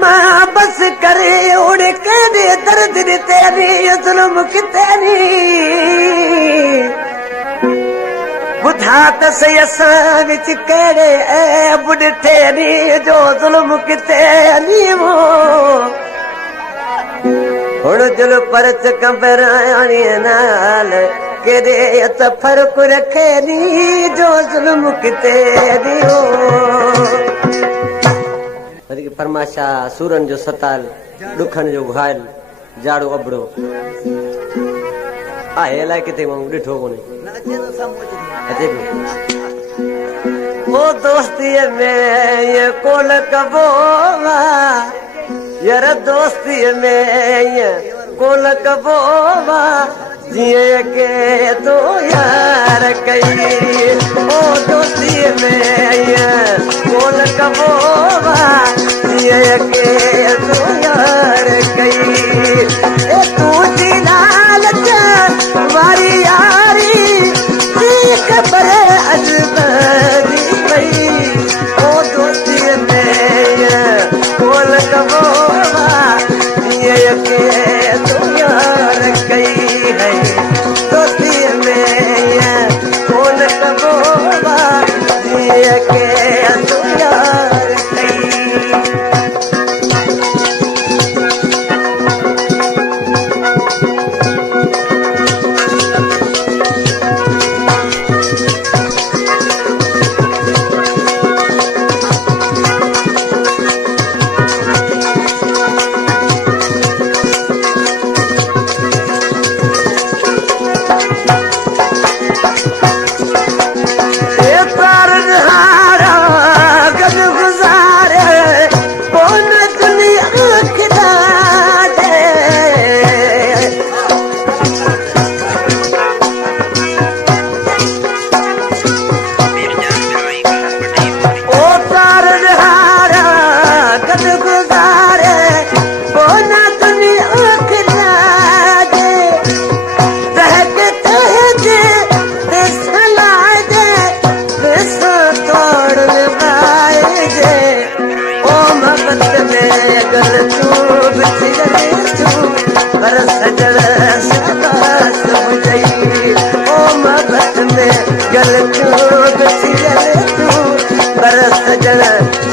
मां बस करे उड़ के दे दर्द दी तेरी जुल्म की तेरी बुधा त सही असां विच कहिड़े ऐब ॾिठे नी जो जुल्म की तेरी वो हुण जुल परच कंबराणी नाल केॾे त फ़र्क़ रखे नी जो जुल्म की तेरी हो फरमाशा सूरन जो सताल दुखन जो घायल जाड़ो अबड़ो आहे अलाए किथे माण्हू ॾिठो कोन्हे अचे पियो ओ दोस्तीअ में ये कोल कबो यार दोस्तीअ में ये कोल कबो जिए के तो यार कई ओ दोस्तीअ में ये कोल कबो जिए के तो यार कई ए तू दी लालच वारी यारी खबर अजनबी पई ओ दोस्तीअ में कोल कबो जिए के तो यार कई है दोस्तीअ में कोल कबो जिए के तो यार कई गल तू बरस जल